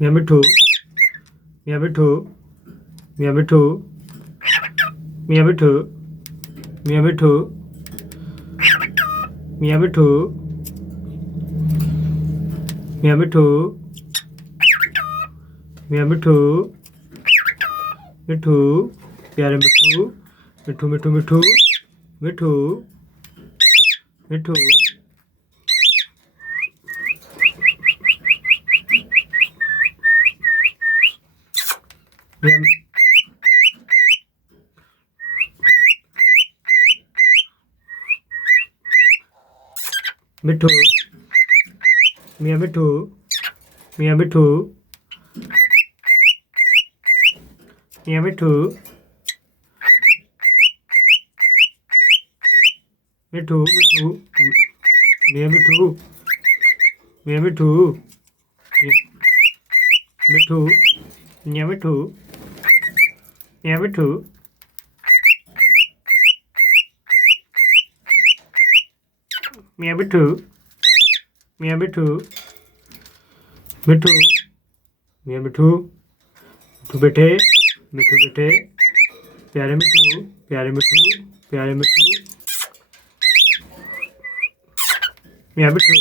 Mia mithu. Mia mithu. Mia mithu. Mia mithu. Mia mithu. Mia mithu. Mia mithu. Mia mithu. Mithu. प्यारे मिठू मिठू मिठू मिठू मिठू मिठू मिया मिठू मिया मिठू मिया मिठू मिया मिठू मिठू मिठू मिया मिठू मिया मिठू मिठू मिया मिठू मिया मिठू मिया मिठू मिया मिठू मिठू मिया मिठू मिठू बेटे मिठू बेटे प्यारे मिठू प्यारे मिठू प्यारे मिठू मिया मिठू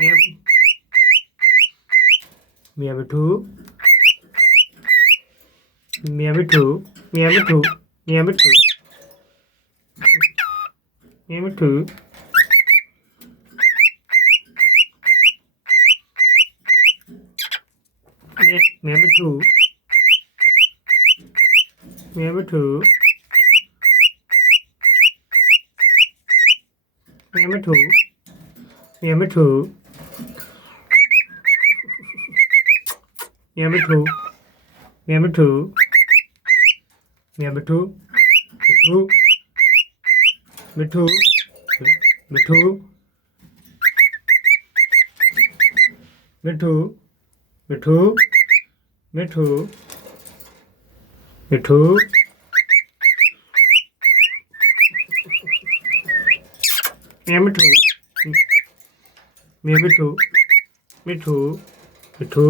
मिया मिया मिठू मिया मिठू मिया मिठू मिया मिठू मिया मिठू मिया मिठू मिया मिठू मिया मिठू मिया मिठू मिया मिठू मिया मिठू मिया मिठू मिठू मिठू मिठू मिठू मिठू मिठू मिया मिठू मिया मिठू मिठू मिठू